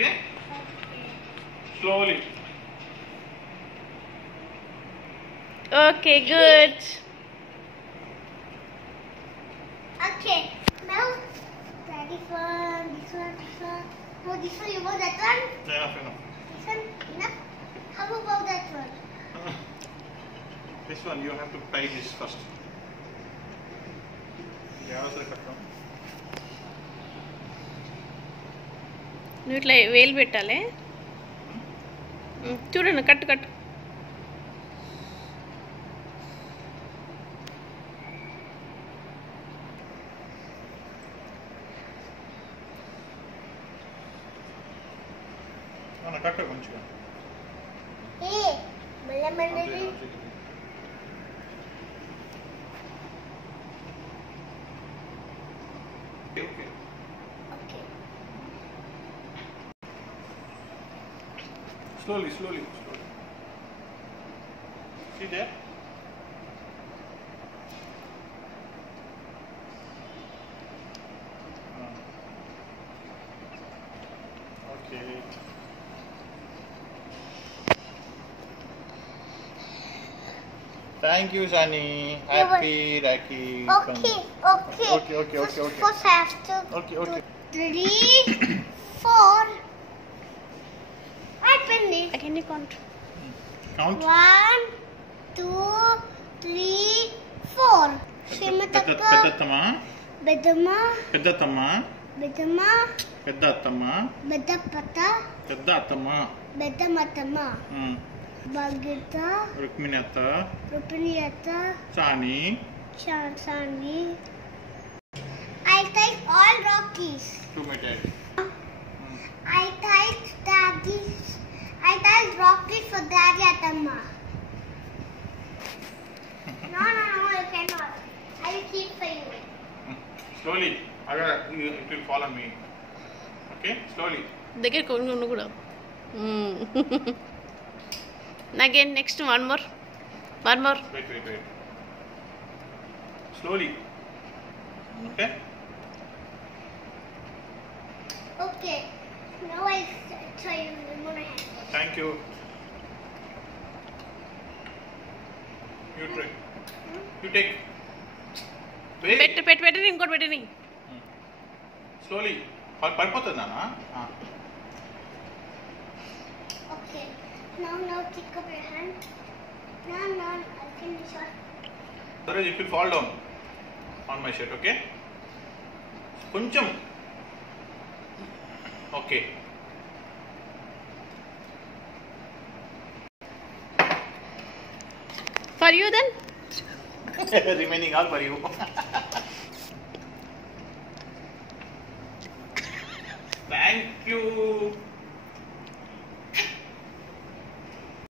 Okay? Slowly. Okay, good. Okay, now this one. No, this one, you want that one? Enough. This one, enough? How about that one? This one, you have to tie this first. నువ్వు ఇట్లా వేలు పెట్టాలి. చూడండి, కట్టు. కట్టు మంచిగా. మెల్లమెల్లది. Okay. Slowly. See there? Okay. Thank you, Sunny. Happy Rakhi. Okay. Okay. First I have to Okay. 3, 4. I pen it. Can you count? Count. 1, 2, 3, 4. Shimataka. Pedattama. Bedama. Pedattama. Bedama. Pedattama. Bedapata. Pedattama. Bedamatama. Bagita. Rukminata. Rupiniyata. Sani. Sani. I type all Rockies. To my dad. I typed Daddy's. I typed Rocky for Daddy Atama. No, you cannot. I will keep for you. Slowly. It will follow me. Okay? Slowly. దగ్గర కొను కూడా. Again, next one more. Wait. Slowly. Okay? Okay. Now I try you one more hand. Thank you. You try. You take. Wait. పెట్టని ఇంకోటి పెట్టని. Slowly. పడిపోతుంది నాన్న. Okay. Now take up your hand. No, I can be short. Suraj, it will fall down on my shirt, okay? Kuncham. Okay. For you then? Remaining all for you. Thank you.